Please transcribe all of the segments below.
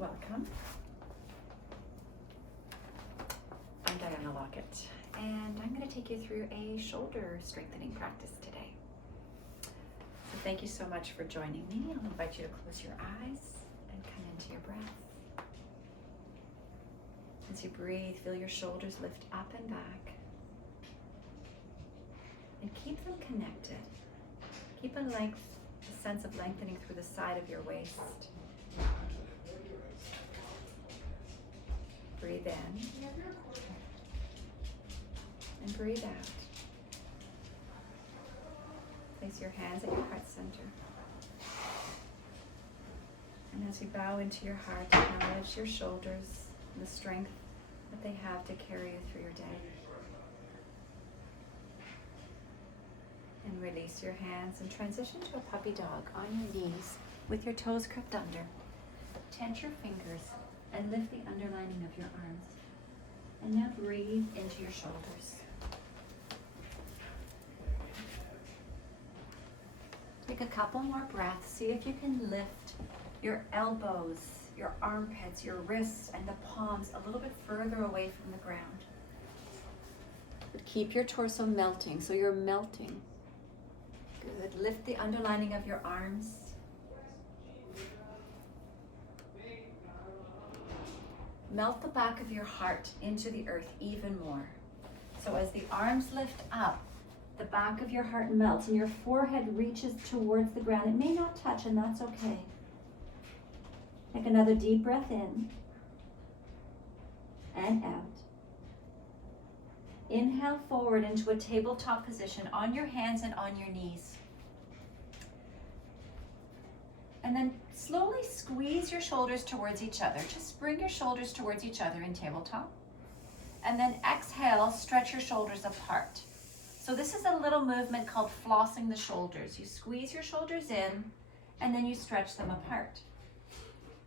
Welcome. I'm Diana Lockett, and I'm going to take you through a shoulder strengthening practice today. So thank you so much for joining me. I'll invite you to close your eyes and come into your breath. As you breathe, feel your shoulders lift up and back, and keep them connected. Keep a sense of lengthening through the side of your waist. Breathe in and breathe out. Place your hands at your heart center. And as you bow into your heart, acknowledge your shoulders and the strength that they have to carry you through your day. And release your hands and transition to a puppy dog on your knees with your toes curved under. Tense your fingers and lift the underlining of your arms. And now breathe into your shoulders. Take a couple more breaths. See if you can lift your elbows, your armpits, your wrists, and the palms a little bit further away from the ground. But keep your torso melting, so you're melting. Good. Lift the underlining of your arms. Melt the back of your heart into the earth even more. So as the arms lift up, the back of your heart melts and your forehead reaches towards the ground. It may not touch, and that's okay. Take another deep breath in and out. Inhale forward into a tabletop position on your hands and on your knees. And then slowly squeeze your shoulders towards each other. Just bring your shoulders towards each other in tabletop. And then exhale, stretch your shoulders apart. So this is a little movement called flossing the shoulders. You squeeze your shoulders in, and then you stretch them apart.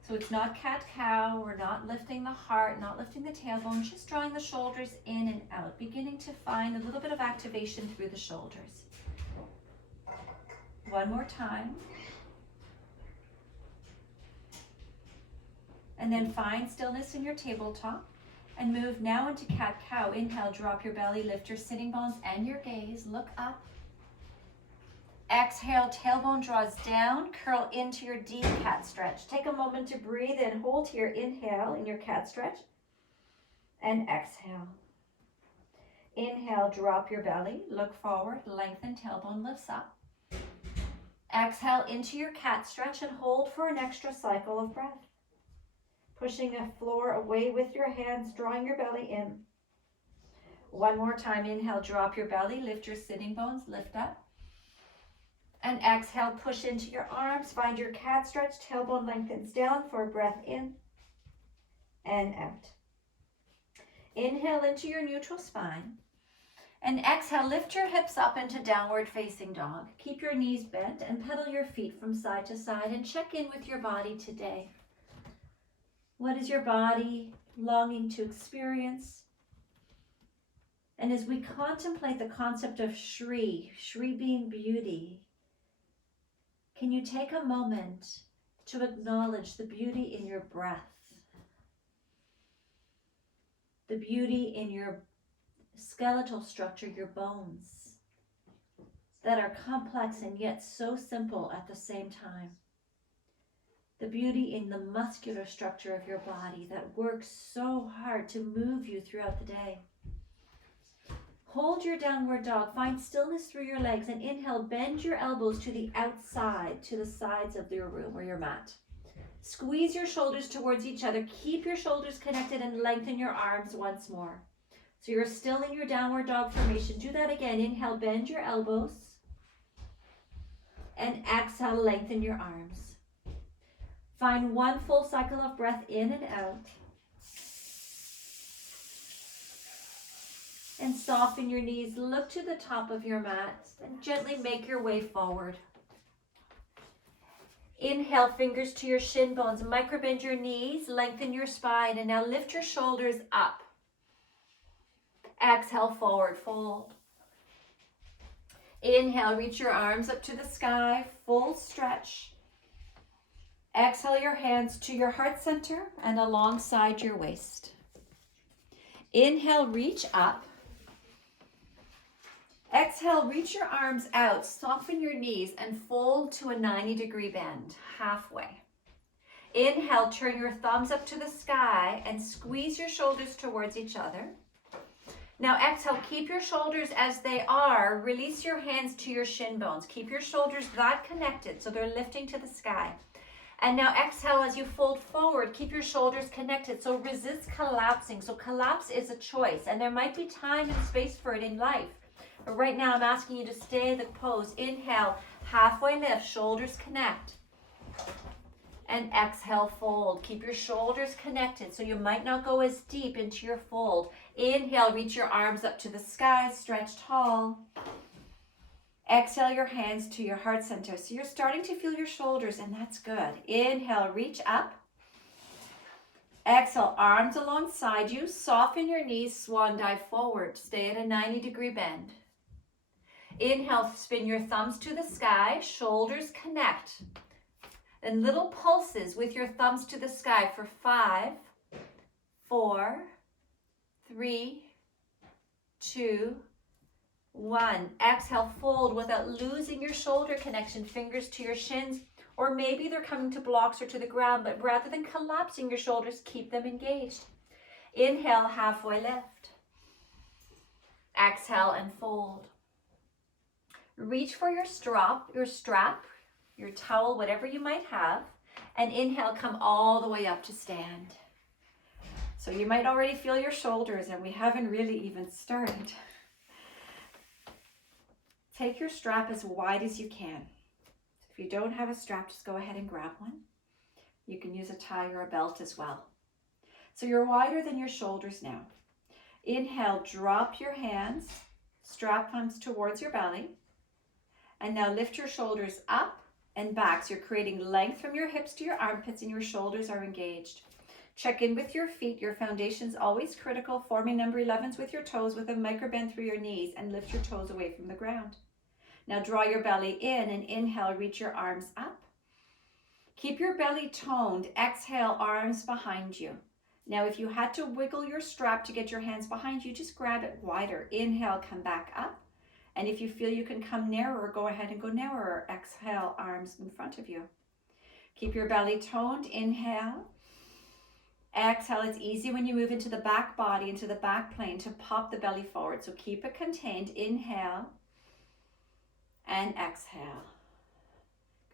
So it's not cat-cow, we're not lifting the heart, not lifting the tailbone, just drawing the shoulders in and out, beginning to find a little bit of activation through the shoulders. One more time. And then find stillness in your tabletop and move now into cat-cow. Inhale, drop your belly, lift your sitting bones and your gaze, look up. Exhale, tailbone draws down, curl into your deep cat stretch. Take a moment to breathe in, hold here, inhale in your cat stretch, and exhale. Inhale, drop your belly, look forward, lengthen, tailbone lifts up. Exhale into your cat stretch and hold for an extra cycle of breath. Pushing the floor away with your hands, drawing your belly in. One more time, inhale, drop your belly, lift your sitting bones, lift up. And exhale, push into your arms, find your cat stretch, tailbone lengthens down for a breath in and out. Inhale into your neutral spine. And exhale, lift your hips up into downward facing dog. Keep your knees bent and pedal your feet from side to side and check in with your body today. What is your body longing to experience? And as we contemplate the concept of Shri being beauty, can you take a moment to acknowledge the beauty in your breath, the beauty in your skeletal structure, your bones, that are complex and yet so simple at the same time. The beauty in the muscular structure of your body that works so hard to move you throughout the day. Hold your downward dog, find stillness through your legs, and inhale, bend your elbows to the outside, to the sides of your room or your mat. Squeeze your shoulders towards each other, keep your shoulders connected and lengthen your arms once more. So you're still in your downward dog formation. Do that again. Inhale, bend your elbows, and exhale, lengthen your arms. Find one full cycle of breath in and out. And soften your knees. Look to the top of your mat and gently make your way forward. Inhale, fingers to your shin bones. Microbend your knees, lengthen your spine, and now lift your shoulders up. Exhale, forward fold. Inhale, reach your arms up to the sky, full stretch. Exhale your hands to your heart center and alongside your waist. Inhale, reach up. Exhale, reach your arms out, soften your knees and fold to a 90-degree bend, halfway. Inhale, turn your thumbs up to the sky and squeeze your shoulders towards each other. Now exhale, keep your shoulders as they are. Release your hands to your shin bones. Keep your shoulders that connected so they're lifting to the sky. And now exhale as you fold forward, keep your shoulders connected. So resist collapsing. So collapse is a choice and there might be time and space for it in life. But right now I'm asking you to stay in the pose. Inhale, halfway lift, shoulders connect. And exhale, fold. Keep your shoulders connected so you might not go as deep into your fold. Inhale, reach your arms up to the sky, stretch tall. Exhale your hands to your heart center. So you're starting to feel your shoulders and that's good. Inhale, reach up. Exhale, arms alongside you. Soften your knees, swan dive forward. Stay at a 90-degree bend. Inhale, spin your thumbs to the sky, shoulders connect. And little pulses with your thumbs to the sky for 5, 4, 3, 2, 1. Exhale, fold without losing your shoulder connection, fingers to your shins, or maybe they're coming to blocks or to the ground, but rather than collapsing your shoulders, keep them engaged. Inhale, halfway lift. Exhale and fold. Reach for your strap, your towel, whatever you might have, and inhale, come all the way up to stand. So you might already feel your shoulders and we haven't really even started. Take your strap as wide as you can. If you don't have a strap, just go ahead and grab one. You can use a tie or a belt as well. So you're wider than your shoulders now. Inhale, drop your hands, strap comes towards your belly. And now lift your shoulders up and back. So you're creating length from your hips to your armpits and your shoulders are engaged. Check in with your feet. Your foundation is always critical. Forming number 11s with your toes with a micro bend through your knees and lift your toes away from the ground. Now draw your belly in and inhale, reach your arms up. Keep your belly toned. Exhale, arms behind you. Now if you had to wiggle your strap to get your hands behind you, just grab it wider. Inhale, come back up. And if you feel you can come narrower, go ahead and go narrower. Exhale, arms in front of you. Keep your belly toned. Inhale. Exhale. It's easy when you move into the back body, into the back plane, to pop the belly forward. So keep it contained. Inhale and exhale.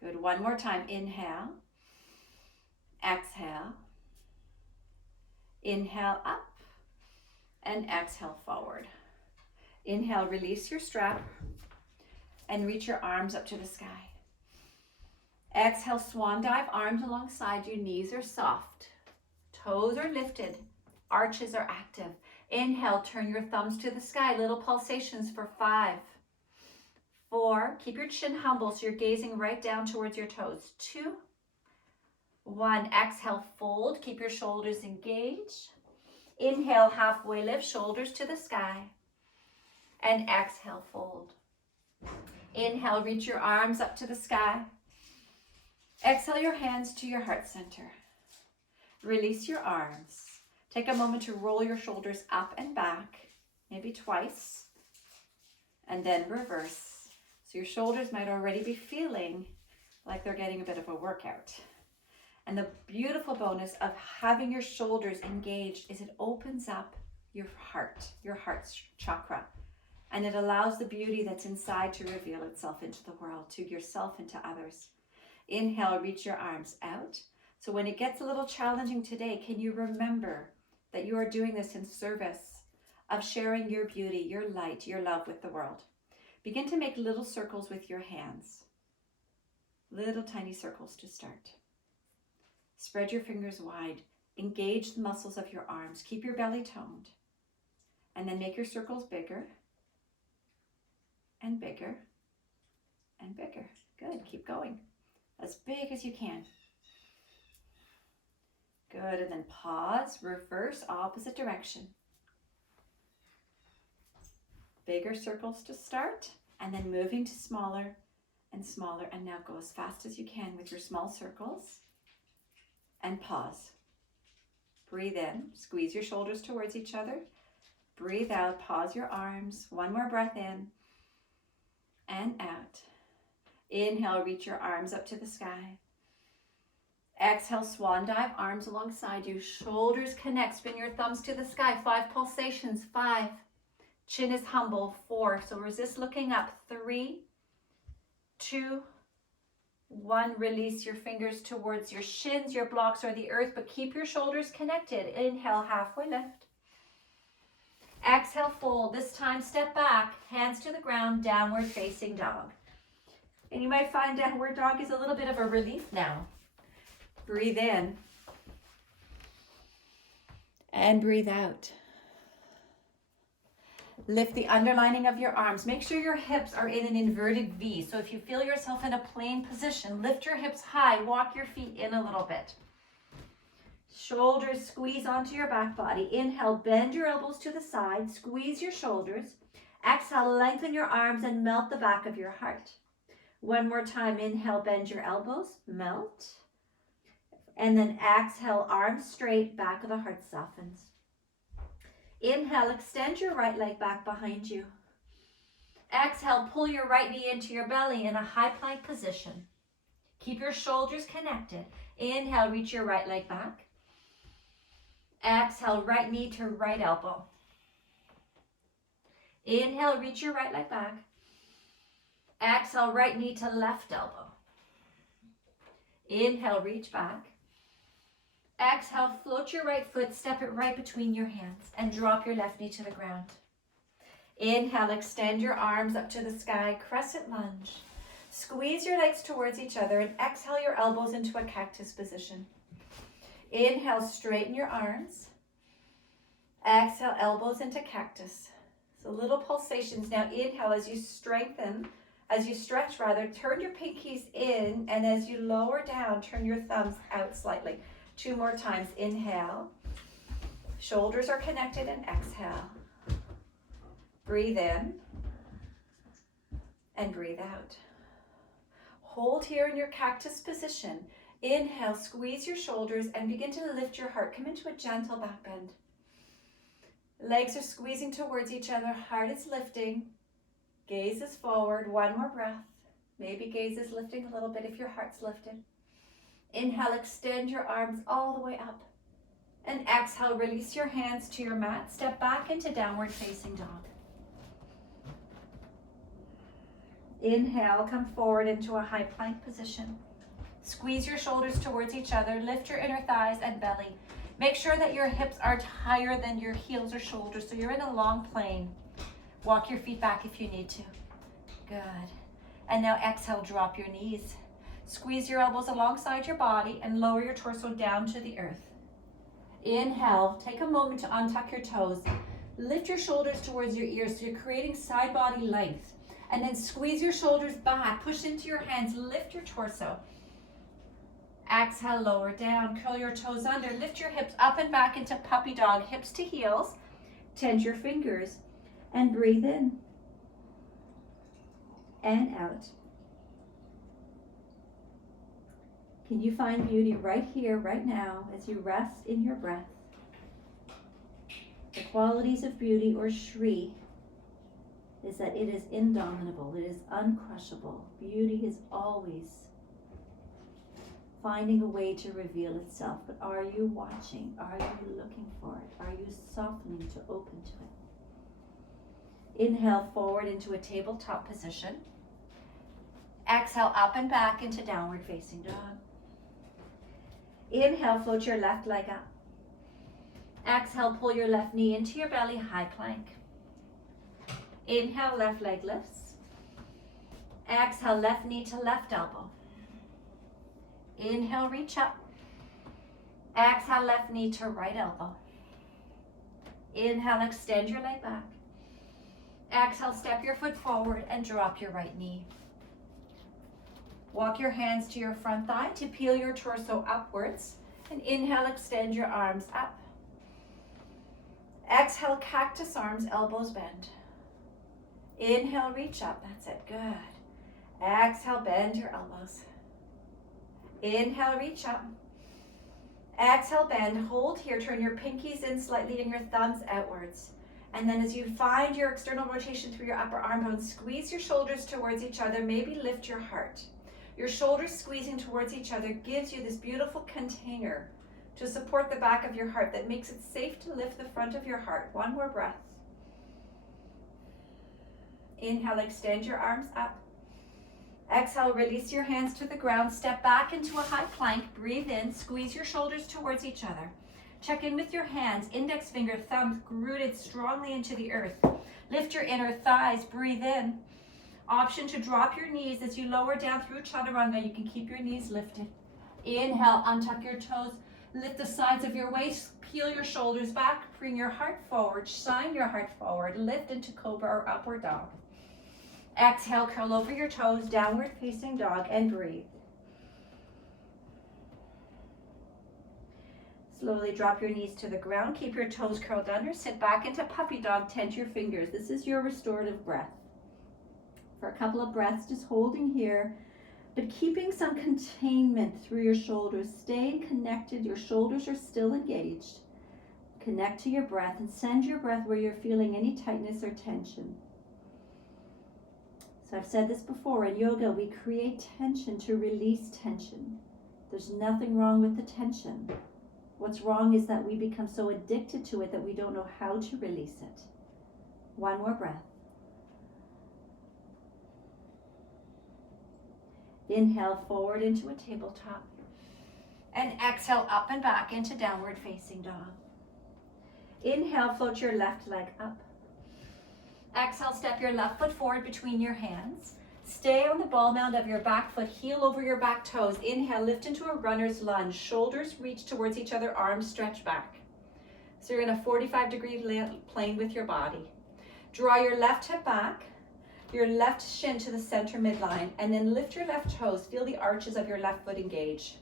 Good. One more time. Inhale. Exhale. Inhale up and exhale forward. Inhale, release your strap and reach your arms up to the sky. Exhale, swan dive, arms alongside you, knees are soft, toes are lifted, arches are active. Inhale, turn your thumbs to the sky, little pulsations for 5, 4, keep your chin humble so you're gazing right down towards your toes. 2, 1, exhale, fold, keep your shoulders engaged. Inhale, halfway lift, shoulders to the sky. And exhale, fold. Inhale, reach your arms up to the sky. Exhale your hands to your heart center. Release your arms. Take a moment to roll your shoulders up and back, maybe twice, and then reverse. So your shoulders might already be feeling like they're getting a bit of a workout. And the beautiful bonus of having your shoulders engaged is it opens up your heart chakra. And it allows the beauty that's inside to reveal itself into the world, to yourself and to others. Inhale, reach your arms out. So when it gets a little challenging today, can you remember that you are doing this in service of sharing your beauty, your light, your love with the world? Begin to make little circles with your hands. Little tiny circles to start. Spread your fingers wide. Engage the muscles of your arms. Keep your belly toned. And then make your circles bigger. And bigger, and bigger. Good, keep going. As big as you can. Good, and then pause, reverse, opposite direction. Bigger circles to start, and then moving to smaller and smaller, and now go as fast as you can with your small circles. and pause. Breathe in, squeeze your shoulders towards each other. Breathe out, pause your arms. One more breath in and out. Inhale, reach your arms up to the sky. Exhale, swan dive, arms alongside you. Shoulders connect, spin your thumbs to the sky. 5 pulsations, 5. Chin is humble, 4. So resist looking up, 3, 2, 1. Release your fingers towards your shins, your blocks, or the earth, but keep your shoulders connected. Inhale, halfway lift. Exhale, fold. This time, step back, hands to the ground, downward facing dog. And you might find downward dog is a little bit of a relief now. Breathe in and breathe out. Lift the underlining of your arms. Make sure your hips are in an inverted V. So if you feel yourself in a plain position, lift your hips high, walk your feet in a little bit. Shoulders squeeze onto your back body. Inhale, bend your elbows to the side, squeeze your shoulders. Exhale, lengthen your arms and melt the back of your heart. One more time, inhale, bend your elbows, melt. And then exhale, arms straight, back of the heart softens. Inhale, extend your right leg back behind you. Exhale, pull your right knee into your belly in a high plank position. Keep your shoulders connected. Inhale, reach your right leg back. Exhale, right knee to right elbow. Inhale, reach your right leg back. Exhale, right knee to left elbow. Inhale, reach back. Exhale, float your right foot, step it right between your hands, and drop your left knee to the ground. Inhale, extend your arms up to the sky, crescent lunge. Squeeze your legs towards each other and exhale your elbows into a cactus position. Inhale, straighten your arms. Exhale, elbows into cactus. So little pulsations. Now inhale as you strengthen, as you stretch rather, turn your pinkies in, and as you lower down, turn your thumbs out slightly. 2 more times. Inhale. Shoulders are connected and exhale. Breathe in and breathe out. Hold here in your cactus position. Inhale, squeeze your shoulders and begin to lift your heart. Come into a gentle back bend. Legs are squeezing towards each other. Heart is lifting. Gaze is forward. 1 more breath. Maybe gaze is lifting a little bit if your heart's lifted. Inhale, extend your arms all the way up. And exhale, release your hands to your mat. Step back into downward facing dog. Inhale, come forward into a high plank position. Squeeze your shoulders towards each other. Lift your inner thighs and belly. Make sure that your hips are higher than your heels or shoulders, so you're in a long plane. Walk your feet back if you need to. Good. And now exhale, drop your knees. Squeeze your elbows alongside your body and lower your torso down to the earth. Inhale, take a moment to untuck your toes. Lift your shoulders towards your ears so you're creating side body length. And then squeeze your shoulders back, push into your hands, lift your torso. Exhale, lower down, curl your toes under, lift your hips up and back into puppy dog, hips to heels. Tend your fingers and breathe in and out. Can you find beauty right here, right now, as you rest in your breath? The qualities of beauty, or Shri, is that it is indomitable, it is uncrushable. Beauty is always finding a way to reveal itself. But are you watching? Are you looking for it? Are you softening to open to it? Inhale forward into a tabletop position. Exhale up and back into downward facing dog. Inhale, float your left leg up. Exhale, pull your left knee into your belly, high plank. Inhale, left leg lifts. Exhale, left knee to left elbow. Inhale, reach up. Exhale, left knee to right elbow. Inhale, extend your leg back. Exhale, step your foot forward and drop your right knee. Walk your hands to your front thigh to peel your torso upwards. And inhale, extend your arms up. Exhale, cactus arms, elbows bend. Inhale, reach up. That's it. Good. Exhale, bend your elbows. Inhale, reach up. Exhale, bend, hold here, turn your pinkies in slightly and your thumbs outwards. And then as you find your external rotation through your upper arm bones, squeeze your shoulders towards each other, maybe lift your heart. Your shoulders squeezing towards each other gives you this beautiful container to support the back of your heart that makes it safe to lift the front of your heart. One more breath. Inhale, extend your arms up. Exhale, release your hands to the ground. Step back into a high plank. Breathe in, squeeze your shoulders towards each other. Check in with your hands, index finger, thumbs rooted strongly into the earth. Lift your inner thighs, breathe in. Option to drop your knees as you lower down through chaturanga. You can keep your knees lifted. Inhale, untuck your toes, lift the sides of your waist, peel your shoulders back, bring your heart forward, shine your heart forward, lift into cobra or upward dog. Exhale, curl over your toes, downward facing dog, and breathe. Slowly drop your knees to the ground, keep your toes curled under, sit back into puppy dog, tense your fingers. This is your restorative breath. For a couple of breaths, just holding here, but keeping some containment through your shoulders, staying connected. Your shoulders are still engaged. Connect to your breath and send your breath where you're feeling any tightness or tension. So I've said this before, in yoga, we create tension to release tension. There's nothing wrong with the tension. What's wrong is that we become so addicted to it that we don't know how to release it. One more breath. Inhale forward into a tabletop. And exhale up and back into downward facing dog. Inhale, float your left leg up. Exhale, step your left foot forward between your hands. Stay on the ball mound of your back foot, heel over your back toes. Inhale, lift into a runner's lunge. Shoulders reach towards each other, arms stretch back. So you're in a 45-degree plane with your body. Draw your left hip back, your left shin to the center midline, and then lift your left toes. Feel the arches of your left foot engage.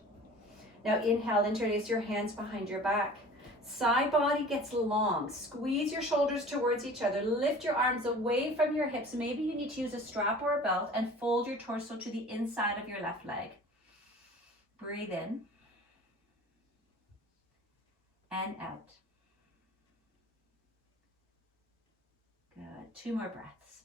Now inhale, interlace your hands behind your back. Side body gets long. Squeeze your shoulders towards each other. Lift your arms away from your hips. Maybe you need to use a strap or a belt and fold your torso to the inside of your left leg. Breathe in and out. Good. 2 more breaths.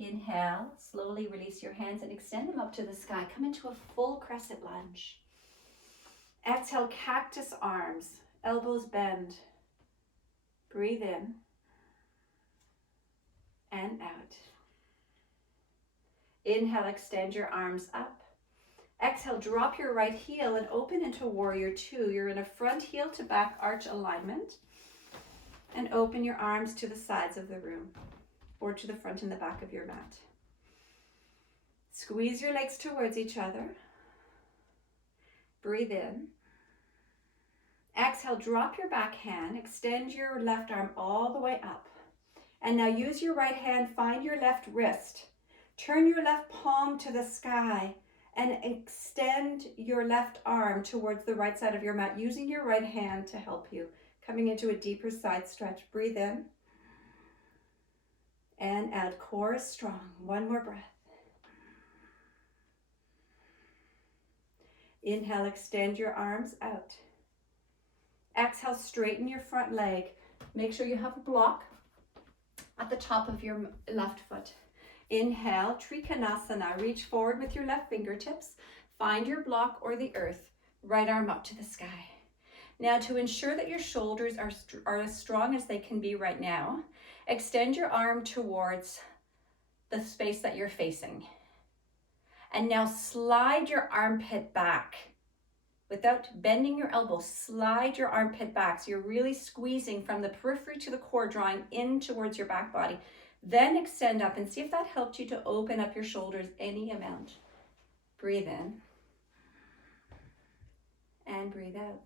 Inhale, slowly release your hands and extend them up to the sky. Come into a full crescent lunge. Exhale, cactus arms, elbows bend. Breathe in and out. Inhale, extend your arms up. Exhale, drop your right heel and open into warrior 2. You're in a front heel to back arch alignment. And open your arms to the sides of the room, or to the front and the back of your mat. Squeeze your legs towards each other. Breathe in. Exhale, drop your back hand, extend your left arm all the way up. And now use your right hand, find your left wrist. Turn your left palm to the sky and extend your left arm towards the right side of your mat, using your right hand to help you. Coming into a deeper side stretch. Breathe in. And out. Core is strong. 1 more breath. Inhale, extend your arms out. Exhale, straighten your front leg. Make sure you have a block at the top of your left foot. Inhale, Trikonasana. Reach forward with your left fingertips. Find your block or the earth. Right arm up to the sky. Now, to ensure that your shoulders are as strong as they can be right now, extend your arm towards the space that you're facing. And now slide your armpit back. Without bending your elbow, slide your armpit back. So you're really squeezing from the periphery to the core, drawing in towards your back body. Then extend up and see if that helped you to open up your shoulders any amount. Breathe in and breathe out.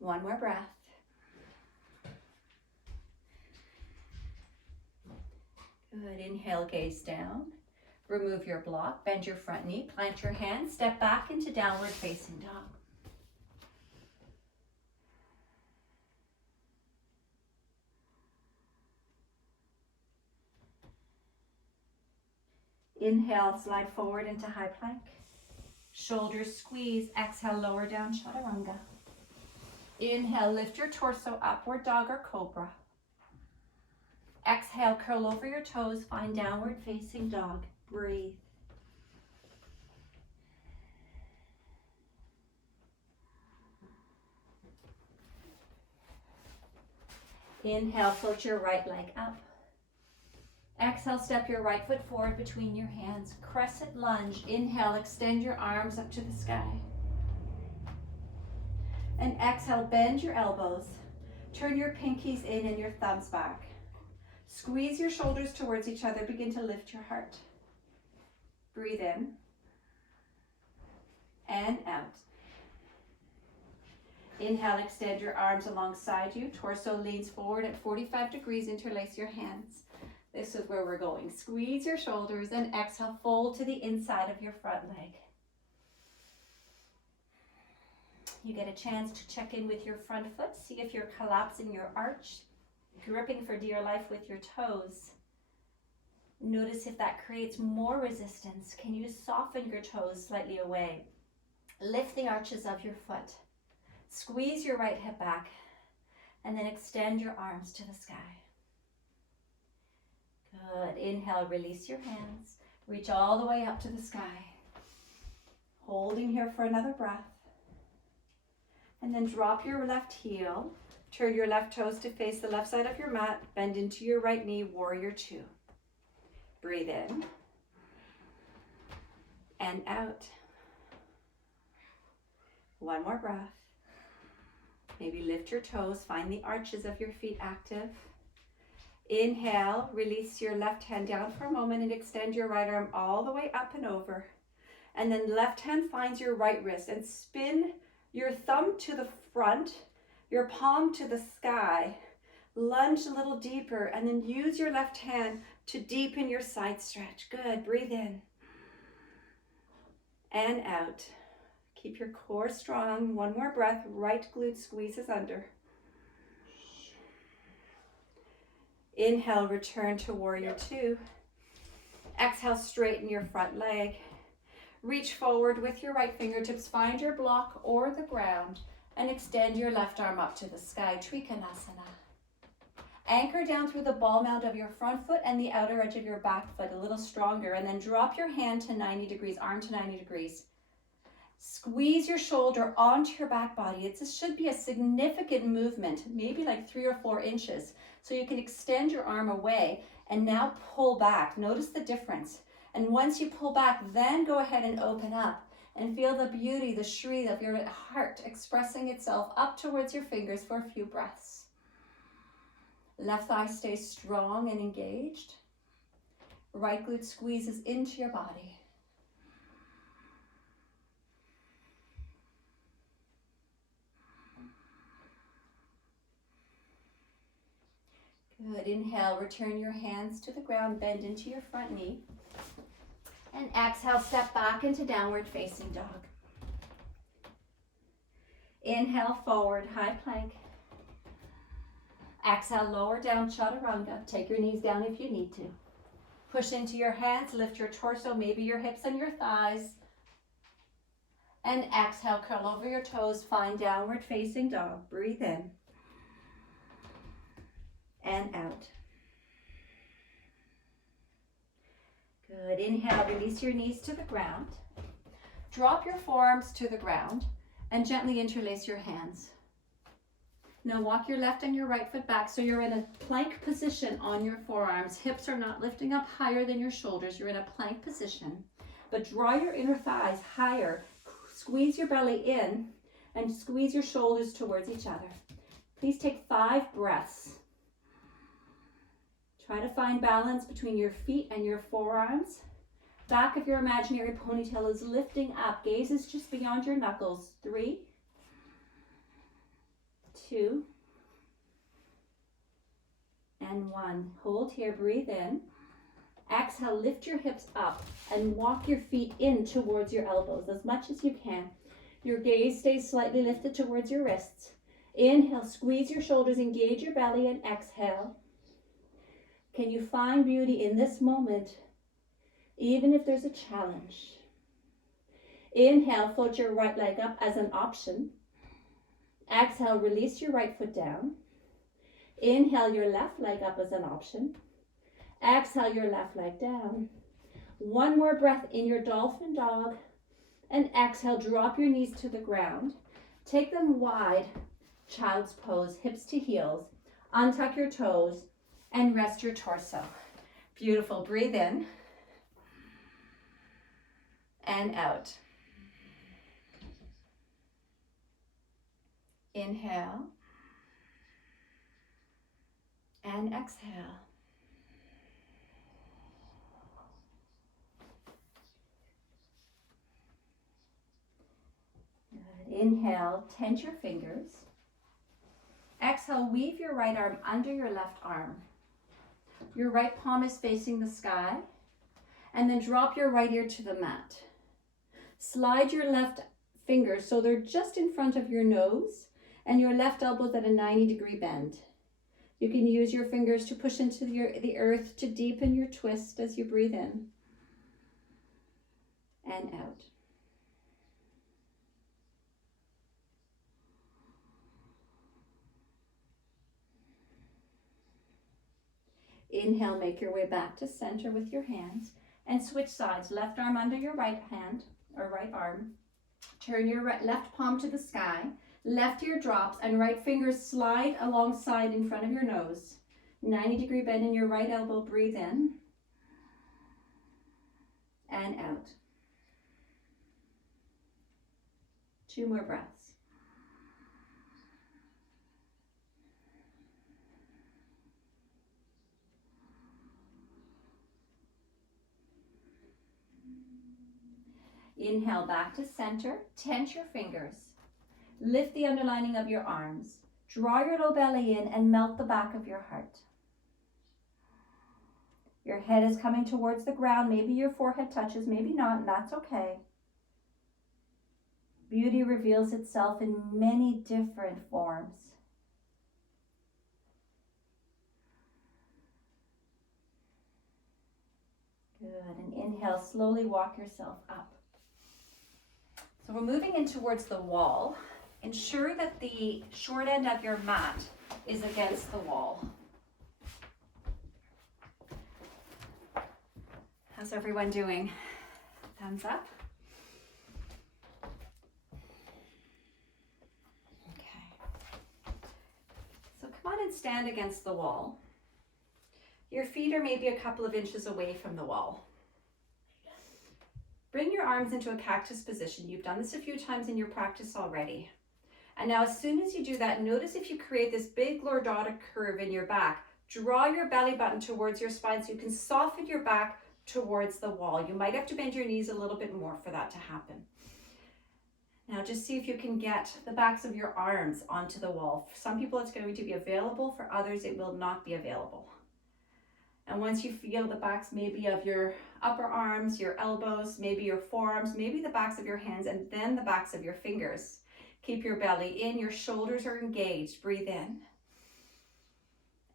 1 more breath. Good. Inhale, gaze down. Remove your block, bend your front knee, plant your hands, step back into downward facing dog. Inhale, slide forward into high plank. Shoulders squeeze. Exhale, lower down, chaturanga. Inhale, lift your torso, upward dog or cobra. Exhale, curl over your toes, find downward facing dog. Breathe. Inhale, float your right leg up. Exhale, step your right foot forward between your hands. Crescent lunge. Inhale, extend your arms up to the sky. And exhale, bend your elbows. Turn your pinkies in and your thumbs back. Squeeze your shoulders towards each other. Begin to lift your heart. Breathe in and out. Inhale, extend your arms alongside you. Torso leans forward at 45 degrees. Interlace your hands. This is where we're going. Squeeze your shoulders and exhale, fold to the inside of your front leg. You get a chance to check in with your front foot. See if you're collapsing your arch, gripping for dear life with your toes. Notice if that creates more resistance. Can you soften your toes slightly away? Lift the arches of your foot. Squeeze your right hip back and then extend your arms to the sky. Good. Inhale, release your hands. Reach all the way up to the sky. Holding here for another breath. And then drop your left heel. Turn your left toes to face the left side of your mat. Bend into your right knee, warrior two. Breathe in and out. One more breath. Maybe lift your toes, find the arches of your feet active. Inhale, release your left hand down for a moment and extend your right arm all the way up and over. And then left hand finds your right wrist and spin your thumb to the front, your palm to the sky. Lunge a little deeper and then use your left hand to deepen your side stretch. Good, breathe in and out. Keep your core strong. One more breath. Right glute squeezes under. Inhale, return to warrior two. Exhale, straighten your front leg. Reach forward with your right fingertips. Find your block or the ground and extend your left arm up to the sky. Trikonasana. Anchor down through the ball mount of your front foot and the outer edge of your back foot a little stronger, and then drop your hand to 90 degrees, arm to 90 degrees. Squeeze your shoulder onto your back body. It should be a significant movement, maybe like 3 or 4 inches. So you can extend your arm away and now pull back. Notice the difference. And once you pull back, then go ahead and open up and feel the beauty, the Shri of your heart expressing itself up towards your fingers for a few breaths. Left thigh stays strong and engaged. Right glute squeezes into your body. Good. Inhale, return your hands to the ground, bend into your front knee. And exhale, step back into downward facing dog. Inhale, forward, high plank. Exhale, lower down, chaturanga. Take your knees down if you need to. Push into your hands, lift your torso, maybe your hips and your thighs. And exhale, curl over your toes, find downward facing dog. Breathe in and out. Good. Inhale, release your knees to the ground. Drop your forearms to the ground and gently interlace your hands. Now walk your left and your right foot back so you're in a plank position on your forearms. Hips are not lifting up higher than your shoulders. You're in a plank position, but draw your inner thighs higher. Squeeze your belly in and squeeze your shoulders towards each other. Please take 5 breaths. Try to find balance between your feet and your forearms. Back of your imaginary ponytail is lifting up. Gaze is just beyond your knuckles. 3, 2, and 1. Hold here, breathe in. Exhale, lift your hips up and walk your feet in towards your elbows as much as you can. Your gaze stays slightly lifted towards your wrists. Inhale, squeeze your shoulders, engage your belly, and exhale. Can you find beauty in this moment even if there's a challenge. Inhale, float your right leg up as an option. Exhale, release your right foot down. Inhale, your left leg up as an option. Exhale, your left leg down. One more breath in your dolphin dog. And exhale, drop your knees to the ground. Take them wide, child's pose, hips to heels. Untuck your toes and rest your torso. Beautiful. Breathe in and out. Inhale and exhale. Good. Inhale, tense your fingers. Exhale, weave your right arm under your left arm. Your right palm is facing the sky. And then drop your right ear to the mat. Slide your left fingers so they're just in front of your nose and your left elbow's at a 90-degree bend. You can use your fingers to push into the earth to deepen your twist as you breathe in and out. Inhale, make your way back to center with your hands and switch sides. Left arm under your right hand or right arm. Turn your left palm to the sky. Left ear drops and right fingers slide alongside in front of your nose. 90-degree bend in your right elbow. Breathe in and out. 2 more breaths. Inhale back to center. Tense your fingers. Lift the underlining of your arms. Draw your low belly in and melt the back of your heart. Your head is coming towards the ground. Maybe your forehead touches, maybe not, and that's okay. Beauty reveals itself in many different forms. Good, and inhale, slowly walk yourself up. So we're moving in towards the wall. Ensure that the short end of your mat is against the wall. How's everyone doing? Thumbs up. Okay. So come on and stand against the wall. Your feet are maybe a couple of inches away from the wall. Bring your arms into a cactus position. You've done this a few times in your practice already. And now as soon as you do that, notice if you create this big lordotic curve in your back, draw your belly button towards your spine so you can soften your back towards the wall. You might have to bend your knees a little bit more for that to happen. Now just see if you can get the backs of your arms onto the wall. For some people it's going to be available, for others it will not be available. And once you feel the backs maybe of your upper arms, your elbows, maybe your forearms, maybe the backs of your hands, and then the backs of your fingers. Keep your belly in, your shoulders are engaged. Breathe in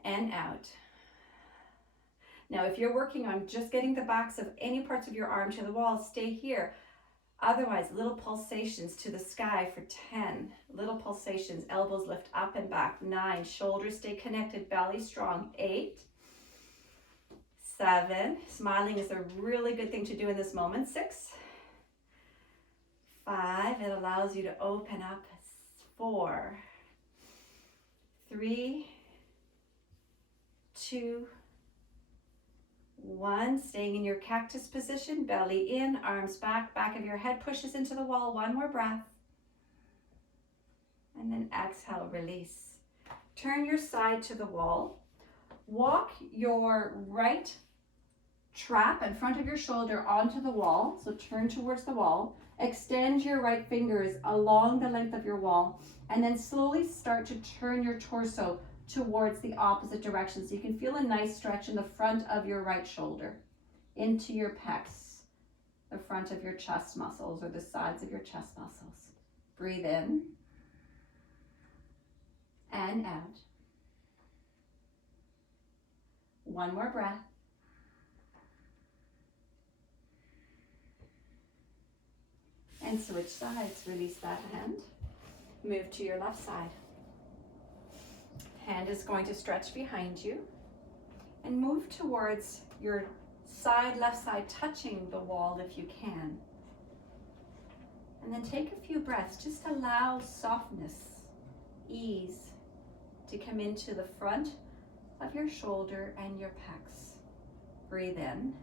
and out. Now, if you're working on just getting the backs of any parts of your arm to the wall, stay here. Otherwise, little pulsations to the sky for 10. Little pulsations, elbows lift up and back. 9, shoulders stay connected, belly strong. 8, 7, smiling is a really good thing to do in this moment. 6, 5, it allows you to open up. 4, 3, 2, 1, staying in your cactus position, belly in, arms back, back of your head pushes into the wall. 1 more breath. And then exhale, release. Turn your side to the wall. Walk your right trap in front of your shoulder onto the wall. So turn towards the wall. Extend your right fingers along the length of your wall. And then slowly start to turn your torso towards the opposite direction. So you can feel a nice stretch in the front of your right shoulder, into your pecs, the front of your chest muscles or the sides of your chest muscles. Breathe in and out. 1 more breath. And switch sides. Release that hand. Move to your left side. Hand is going to stretch behind you. And move towards your side, left side, touching the wall if you can. And then take a few breaths. Just allow softness, ease to come into the front of your shoulder and your pecs. Breathe in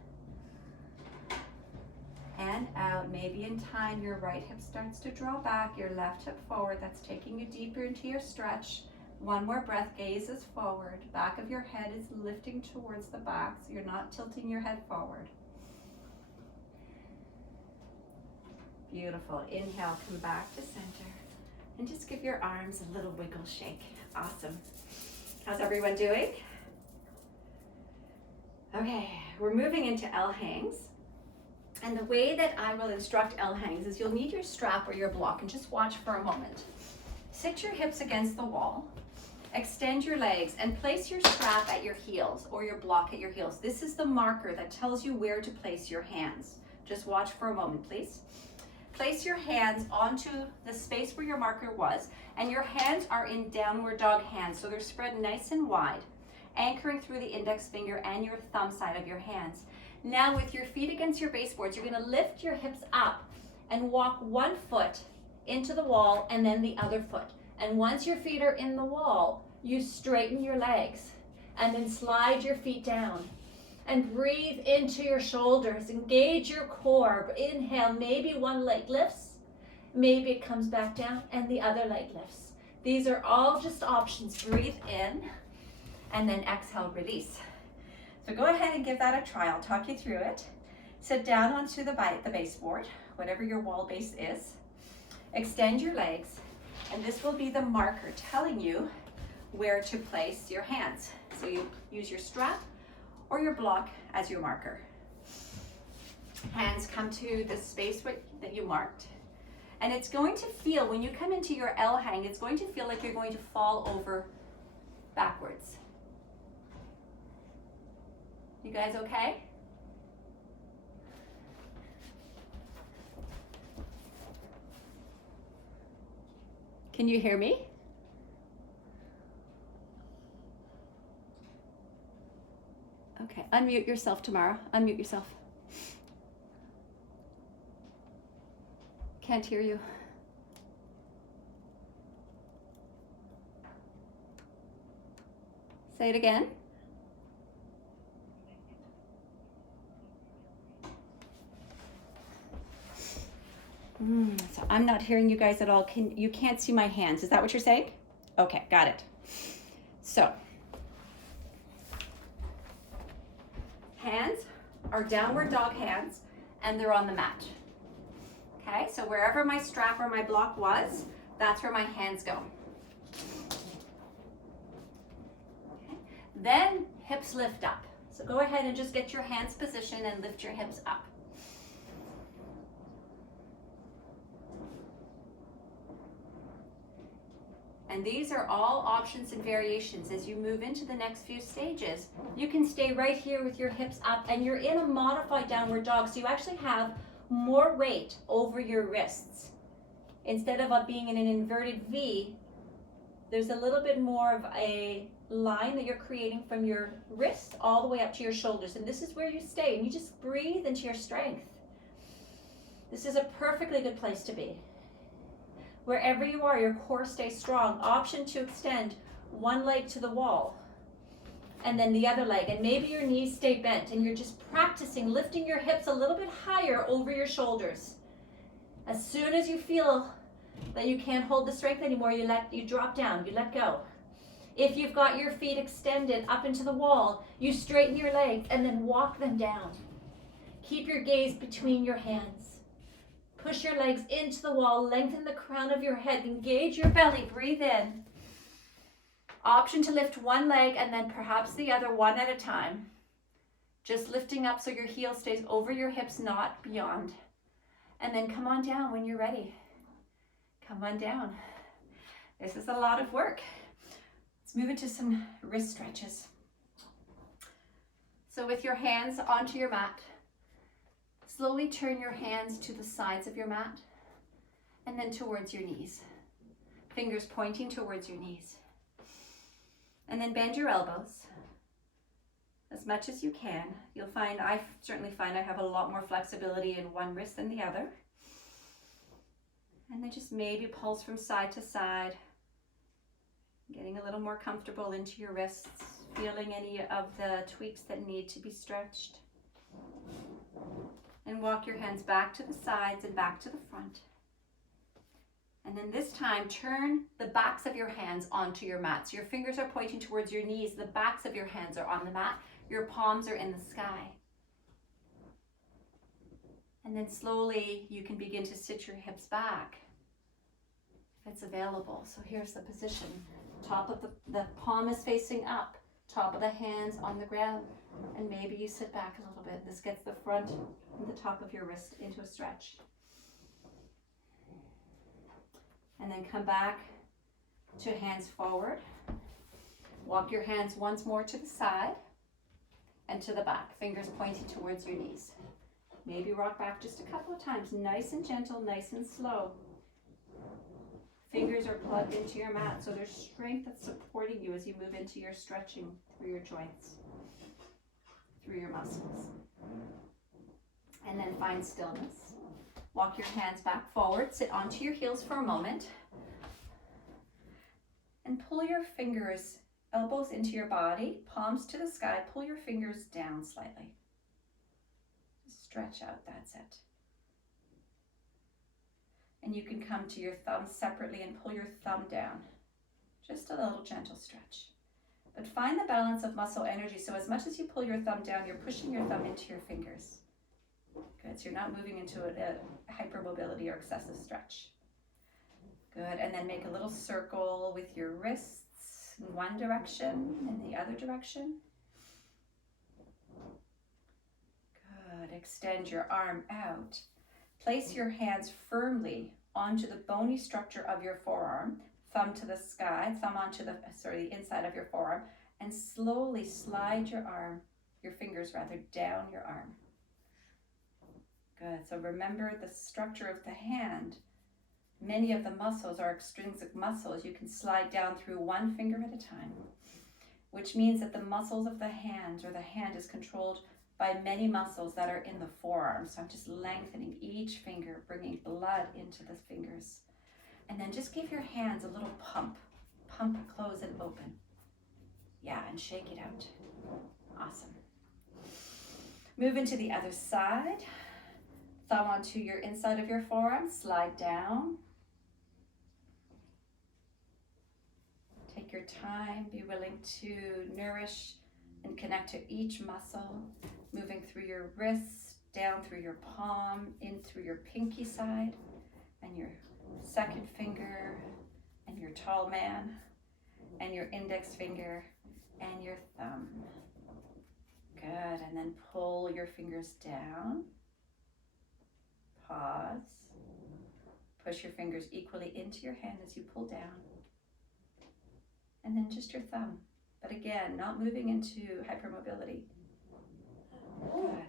and out. Maybe in time your right hip starts to draw back, your left hip forward. That's taking you deeper into your stretch. One more breath, gaze is forward. Back of your head is lifting towards the back, so you're not tilting your head forward. Beautiful. Inhale, come back to center. And just give your arms a little wiggle shake. Awesome. How's everyone doing? Okay, we're moving into L hangs. And the way that I will instruct L hangs is you'll need your strap or your block, and just watch for a moment. Sit your hips against the wall. Extend your legs and place your strap at your heels or your block at your heels. This is the marker that tells you where to place your hands. Just watch for a moment, please. Place your hands onto the space where your marker was, and your hands are in downward dog hands, so they're spread nice and wide, anchoring through the index finger and your thumb side of your hands. Now with your feet against your baseboards, you're going to lift your hips up and walk one foot into the wall and then the other foot. And once your feet are in the wall, you straighten your legs and then slide your feet down. And breathe into your shoulders, engage your core. Inhale, maybe one leg lifts, maybe it comes back down and the other leg lifts. These are all just options. Breathe in and then exhale, release. So go ahead and give that a try. I'll talk you through it. Sit down onto the baseboard, whatever your wall base is. Extend your legs, and this will be the marker telling you where to place your hands. So you use your strap or your block as your marker. Hands come to the space that you marked. And it's going to feel, when you come into your L hang, it's going to feel like you're going to fall over backwards. You guys okay? Can you hear me? Okay, unmute yourself, Tamara. Unmute yourself. Can't hear you. Say it again. So I'm not hearing you guys at all. You can't see my hands. Is that what you're saying? Okay, got it. So, hands are downward dog hands, and they're on the mat. Okay, so wherever my strap or my block was, that's where my hands go. Okay. Then hips lift up. So go ahead and just get your hands positioned and lift your hips up. And these are all options and variations. As you move into the next few stages, you can stay right here with your hips up, and you're in a modified downward dog, so you actually have more weight over your wrists. Instead of being in an inverted V, there's a little bit more of a line that you're creating from your wrists all the way up to your shoulders. And this is where you stay, and you just breathe into your strength. This is a perfectly good place to be. Wherever you are, your core stays strong. Option to extend one leg to the wall and then the other leg, and maybe your knees stay bent and you're just practicing lifting your hips a little bit higher over your shoulders. As soon as you feel that you can't hold the strength anymore, you drop down, you let go. If you've got your feet extended up into the wall, you straighten your legs and then walk them down. Keep your gaze between your hands. Push your legs into the wall, lengthen the crown of your head, engage your belly, breathe in. Option to lift one leg and then perhaps the other, one at a time. Just lifting up so your heel stays over your hips, not beyond. And then come on down when you're ready. Come on down. This is a lot of work. Let's move into some wrist stretches. So with your hands onto your mat, slowly turn your hands to the sides of your mat. And then towards your knees. Fingers pointing towards your knees. And then bend your elbows as much as you can. You'll find, I certainly find I have a lot more flexibility in one wrist than the other. And then just maybe pulse from side to side, getting a little more comfortable into your wrists, feeling any of the tweaks that need to be stretched. And walk your hands back to the sides and back to the front. And then this time, turn the backs of your hands onto your mat. So your fingers are pointing towards your knees. The backs of your hands are on the mat. Your palms are in the sky. And then slowly, you can begin to sit your hips back if it's available. So here's the position. Top of the palm is facing up. Top of the hands on the ground. And maybe you sit back a little bit. This gets the front and the top of your wrist into a stretch. And then come back to hands forward. Walk your hands once more to the side and to the back. Fingers pointing towards your knees. Maybe rock back just a couple of times. Nice and gentle, nice and slow. Fingers are plugged into your mat, so there's strength that's supporting you as you move into your stretching through your joints, through your muscles. And then find stillness. Walk your hands back forward, sit onto your heels for a moment, and pull your fingers, elbows into your body, palms to the sky, pull your fingers down slightly. Stretch out, that's it. And you can come to your thumbs separately and pull your thumb down. Just a little gentle stretch. But find the balance of muscle energy, so as much as you pull your thumb down, you're pushing your thumb into your fingers. Good, so you're not moving into a hypermobility or excessive stretch. Good, and then make a little circle with your wrists in one direction and the other direction. Good, extend your arm out. Place your hands firmly onto the bony structure of your forearm, thumb to the sky, thumb onto the inside of your forearm, and slowly slide your fingers down your arm. Good, so remember the structure of the hand. Many of the muscles are extrinsic muscles. You can slide down through one finger at a time, which means that the muscles of the hand, or the hand, is controlled by many muscles that are in the forearm. So I'm just lengthening each finger, bringing blood into the fingers. And then just give your hands a little pump. Pump, close, and open. Yeah, and shake it out. Awesome. Move into the other side. Thumb onto your inside of your forearm, slide down. Take your time, be willing to nourish and connect to each muscle, moving through your wrist, down through your palm, in through your pinky side, and your second finger, and your tall man, and your index finger, and your thumb. Good, and then pull your fingers down. Pause. Push your fingers equally into your hand as you pull down. And then just your thumb. But again, not moving into hypermobility. Good.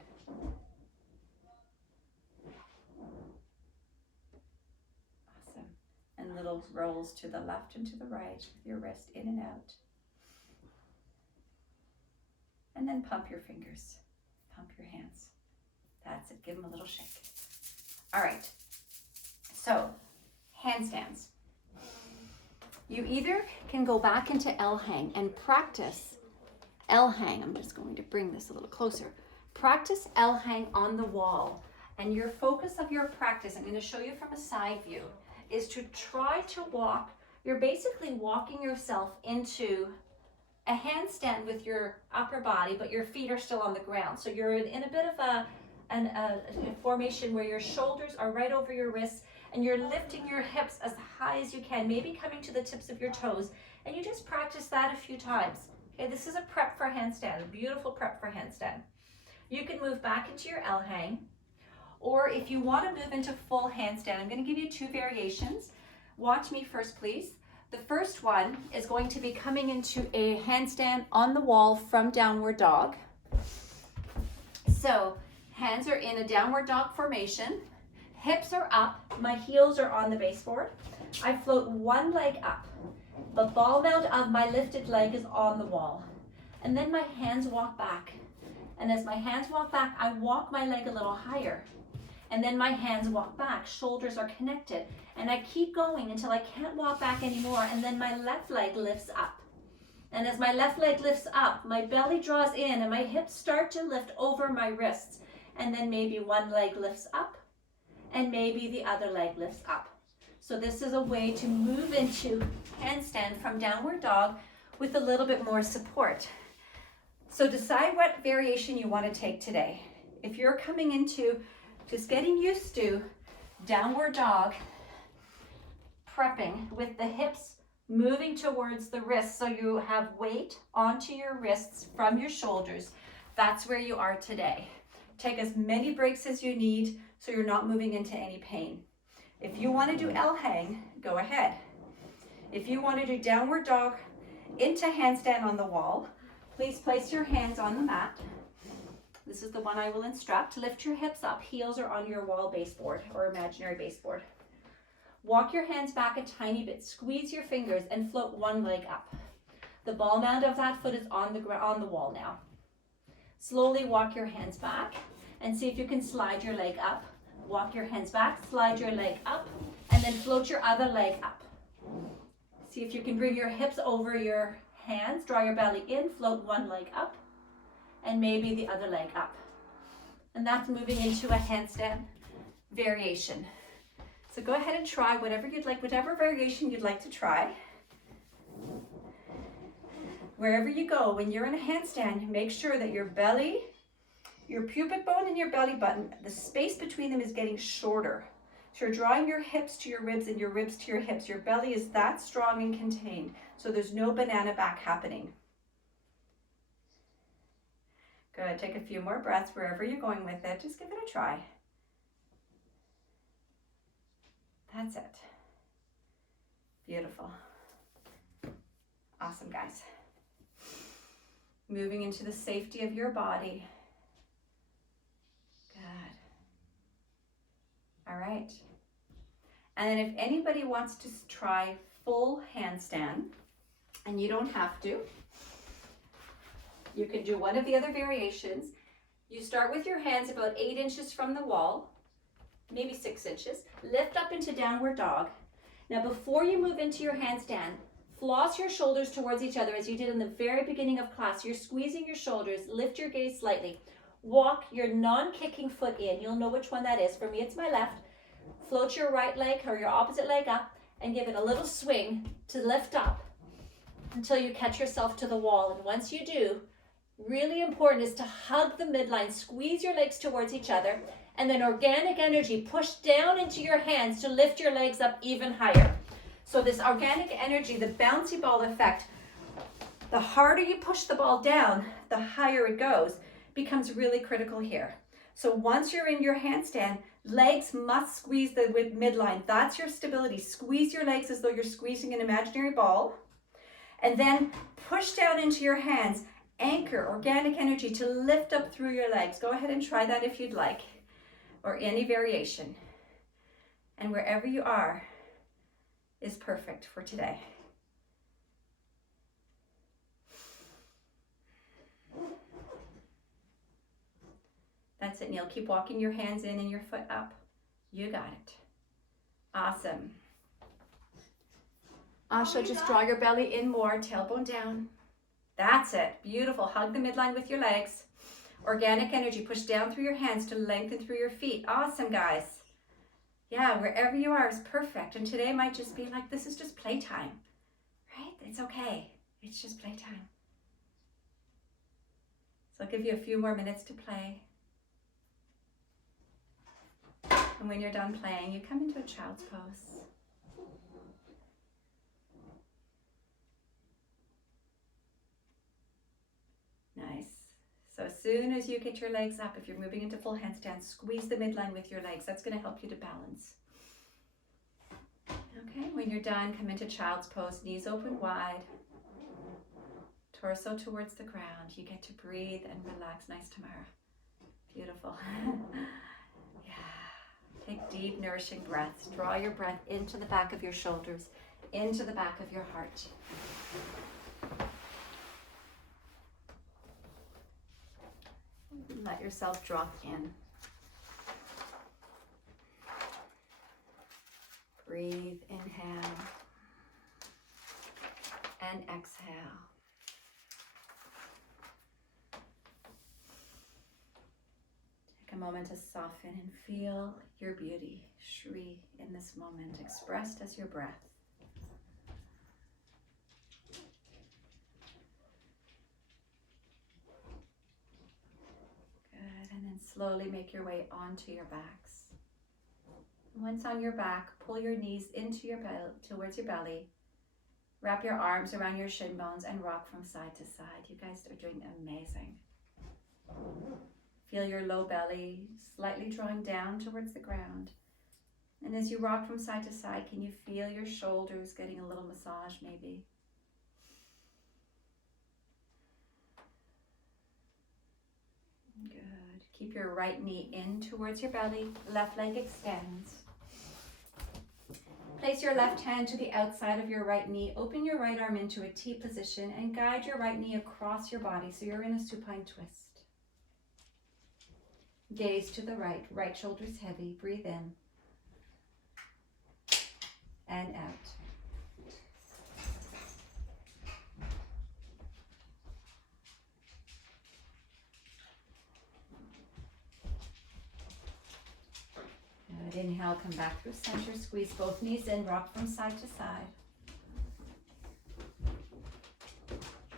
Awesome. And little rolls to the left and to the right with your wrist in and out. And then pump your fingers. Pump your hands. That's it. Give them a little shake. All right. So, handstands. You either can go back into L-hang and practice L-hang. I'm just going to bring this a little closer. Practice L-hang on the wall. And your focus of your practice, I'm going to show you from a side view, is to try to walk. You're basically walking yourself into a handstand with your upper body, but your feet are still on the ground. So you're in a bit of a formation where your shoulders are right over your wrists, and you're lifting your hips as high as you can, maybe coming to the tips of your toes, and you just practice that a few times. Okay, this is a prep for handstand, a beautiful prep for handstand. You can move back into your L-hang, or if you want to move into full handstand, I'm going to give you two variations. Watch me first, please. The first one is going to be coming into a handstand on the wall from downward dog. So hands are in a downward dog formation. Hips are up, my heels are on the baseboard. I float one leg up. The ball mount of my lifted leg is on the wall. And then my hands walk back. And as my hands walk back, I walk my leg a little higher. And then my hands walk back, shoulders are connected. And I keep going until I can't walk back anymore. And then my left leg lifts up. And as my left leg lifts up, my belly draws in and my hips start to lift over my wrists. And then maybe one leg lifts up and maybe the other leg lifts up. So this is a way to move into handstand from downward dog with a little bit more support. So decide what variation you want to take today. If you're coming into just getting used to downward dog, prepping with the hips moving towards the wrists so you have weight onto your wrists from your shoulders, that's where you are today. Take as many breaks as you need so you're not moving into any pain. If you want to do L hang, go ahead. If you want to do downward dog into handstand on the wall, please place your hands on the mat. This is the one I will instruct. Lift your hips up. Heels are on your wall baseboard or imaginary baseboard. Walk your hands back a tiny bit. Squeeze your fingers and float one leg up. The ball mount of that foot is on the wall now. Slowly walk your hands back and see if you can slide your leg up. Walk your hands back, slide your leg up, and then float your other leg up. See if you can bring your hips over your hands, draw your belly in, float one leg up, and maybe the other leg up. And that's moving into a handstand variation. So go ahead and try whatever you'd like, whatever variation you'd like to try. Wherever you go, when you're in a handstand, make sure that your belly, your pubic bone and your belly button, the space between them is getting shorter. So you're drawing your hips to your ribs and your ribs to your hips. Your belly is that strong and contained. So there's no banana back happening. Good, take a few more breaths wherever you're going with it. Just give it a try. That's it. Beautiful. Awesome, guys. Moving into the safety of your body. Good. All right. And then if anybody wants to try full handstand, and you don't have to, you can do one of the other variations. You start with your hands about 8 inches from the wall, maybe 6 inches. Lift up into downward dog. Now before you move into your handstand, floss your shoulders towards each other as you did in the very beginning of class. You're squeezing your shoulders, lift your gaze slightly. Walk your non-kicking foot in. You'll know which one that is. For me, it's my left. Float your right leg or your opposite leg up and give it a little swing to lift up until you catch yourself to the wall. And once you do, really important is to hug the midline, squeeze your legs towards each other, and then organic energy, push down into your hands to lift your legs up even higher. So this organic energy, the bouncy ball effect, the harder you push the ball down, the higher it goes, becomes really critical here. So once you're in your handstand, legs must squeeze the midline. That's your stability. Squeeze your legs as though you're squeezing an imaginary ball. And then push down into your hands. Anchor organic energy to lift up through your legs. Go ahead and try that if you'd like, or any variation. And wherever you are is perfect for today. That's it, Neil. Keep walking your hands in and your foot up. You got it. Awesome. Asha, just draw your belly in more, tailbone down. That's it. Beautiful. Hug the midline with your legs. Organic energy. Push down through your hands to lengthen through your feet. Awesome, guys. Yeah, wherever you are is perfect. And today might just be like, this is just playtime, right? It's okay. It's just playtime. So I'll give you a few more minutes to play. And when you're done playing, you come into a child's pose. Nice. So as soon as you get your legs up, if you're moving into full handstand, squeeze the midline with your legs. That's going to help you to balance. Okay, when you're done, come into child's pose, knees open wide, torso towards the ground. You get to breathe and relax. Nice, Tamara. Beautiful. Yeah. Take deep, nourishing breaths. Draw your breath into the back of your shoulders, into the back of your heart. Let yourself drop in. Breathe, inhale, and exhale. Take a moment to soften and feel your beauty, Shri, in this moment, expressed as your breath. Good, and then slowly make your way onto your backs. Once on your back, pull your knees into your towards your belly. Wrap your arms around your shin bones and rock from side to side. You guys are doing amazing. Feel your low belly slightly drawing down towards the ground. And as you rock from side to side, can you feel your shoulders getting a little massage maybe? Good. Keep your right knee in towards your belly. Left leg extends. Place your left hand to the outside of your right knee. Open your right arm into a T position and guide your right knee across your body so you're in a supine twist. Gaze to the right. Right shoulder's heavy. Breathe in and out. Good. Inhale, come back through center. Squeeze both knees in. Rock from side to side.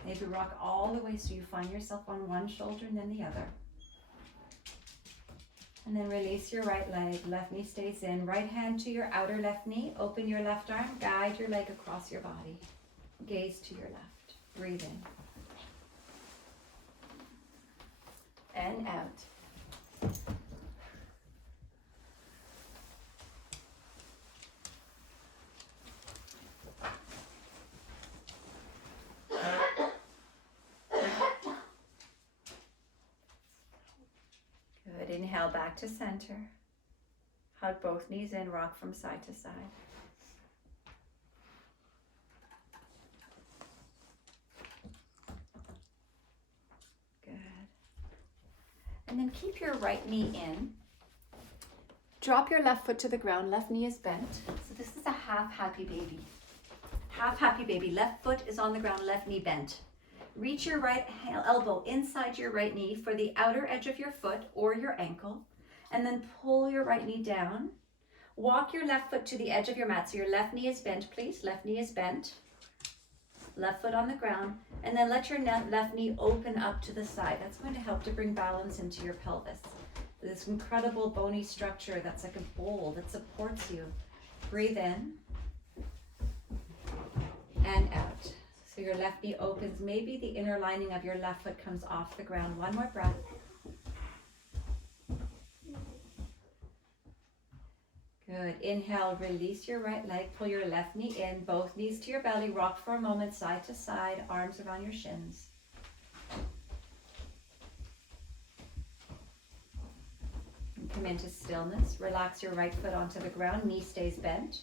Maybe rock all the way so you find yourself on one shoulder and then the other. And then release your right leg. Left knee stays in. Right hand to your outer left knee. Open your left arm. Guide your leg across your body. Gaze to your left. Breathe in. And out. Good. Inhale back to center. Hug both knees in. Rock from side to side. Good. And then keep your right knee in. Drop your left foot to the ground. Left knee is bent. So this is a half happy baby. Half happy baby. Left foot is on the ground. Left knee bent. Reach your right elbow inside your right knee for the outer edge of your foot or your ankle, and then pull your right knee down. Walk your left foot to the edge of your mat. So your left knee is bent, please. Left knee is bent. Left foot on the ground, and then let your left knee open up to the side. That's going to help to bring balance into your pelvis. This incredible bony structure that's like a bowl that supports you. Breathe in and out. So your left knee opens. Maybe the inner lining of your left foot comes off the ground. One more breath. Good. Inhale, release your right leg. Pull your left knee in. Both knees to your belly. Rock for a moment, side to side. Arms around your shins. And come into stillness. Relax your right foot onto the ground. Knee stays bent.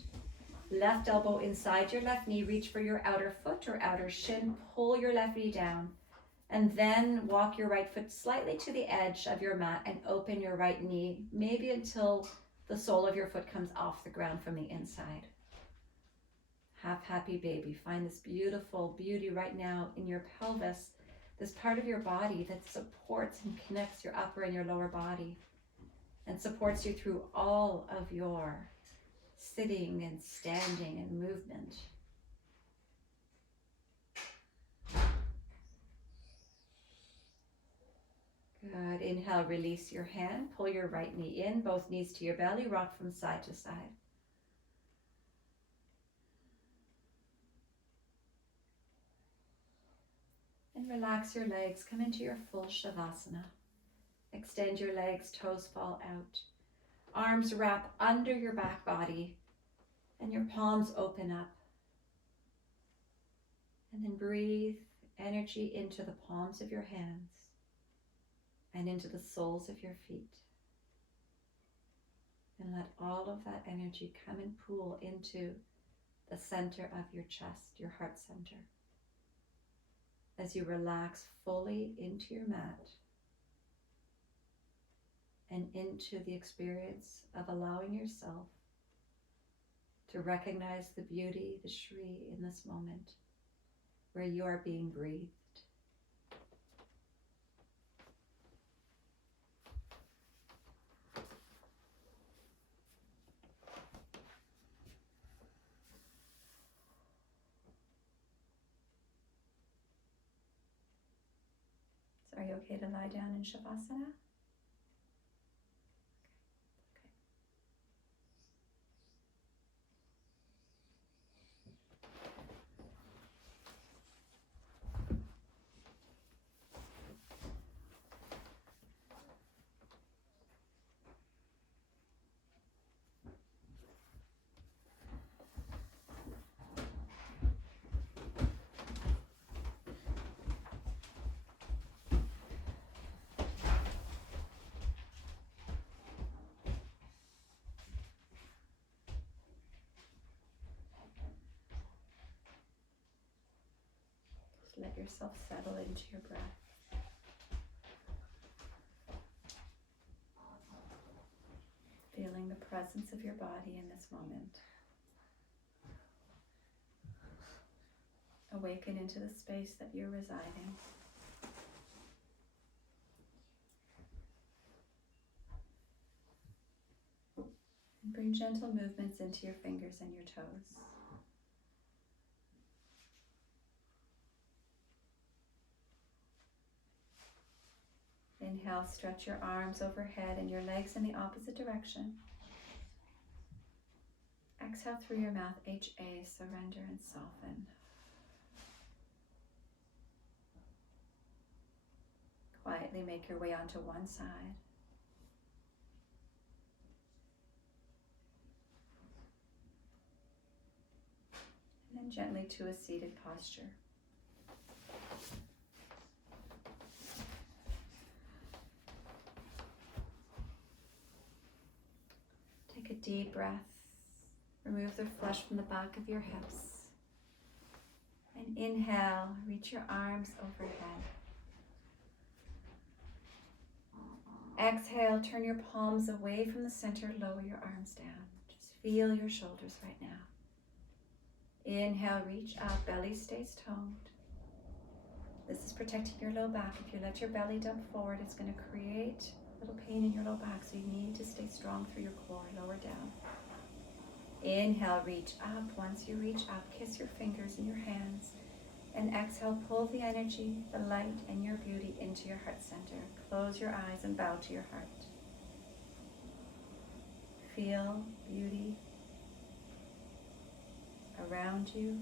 Left elbow inside your left knee. Reach for your outer foot or outer shin. Pull your left knee down. And then walk your right foot slightly to the edge of your mat and open your right knee, maybe until the sole of your foot comes off the ground from the inside. Half happy baby. Find this beautiful beauty right now in your pelvis, this part of your body that supports and connects your upper and your lower body and supports you through all of your sitting and standing and movement. Good. Inhale, release your hand. Pull your right knee in, both knees to your belly. Rock from side to side. And relax your legs. Come into your full Shavasana. Extend your legs, toes fall out. Arms wrap under your back body and your palms open up. And then breathe energy into the palms of your hands and into the soles of your feet. And let all of that energy come and pool into the center of your chest, your heart center. As you relax fully into your mat and into the experience of allowing yourself to recognize the beauty, the Shri in this moment where you are being breathed. So are you okay to lie down in Shavasana? Let yourself settle into your breath. Feeling the presence of your body in this moment. Awaken into the space that you're residing. And bring gentle movements into your fingers and your toes. Inhale, stretch your arms overhead and your legs in the opposite direction. Exhale through your mouth, HA, surrender and soften. Quietly make your way onto one side. And then gently to a seated posture. Take a deep breath. Remove the flesh from the back of your hips. And inhale, reach your arms overhead. Exhale, turn your palms away from the center, lower your arms down. Just feel your shoulders right now. Inhale, reach up, belly stays toned. This is protecting your low back. If you let your belly dump forward, it's going to create a little pain in your low back, so you need to stay strong through your core, lower down. Inhale, reach up. Once you reach up, kiss your fingers and your hands. And exhale, pull the energy, the light, and your beauty into your heart center. Close your eyes and bow to your heart. Feel beauty around you,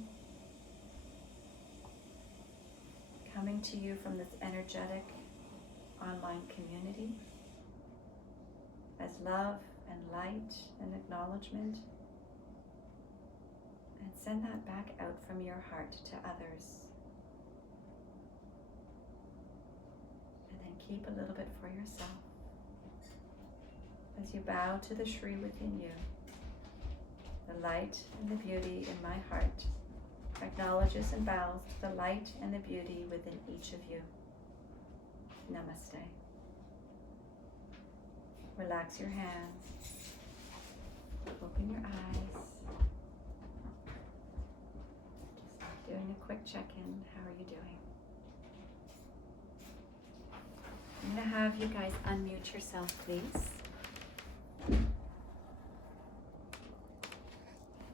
coming to you from this energetic online community as love and light and acknowledgement. And send that back out from your heart to others. And then keep a little bit for yourself. As you bow to the Shri within you, the light and the beauty in my heart acknowledges and bows to the light and the beauty within each of you. Namaste. Relax your hands. Open your eyes. Just doing a quick check-in. How are you doing? I'm going to have you guys unmute yourself, please.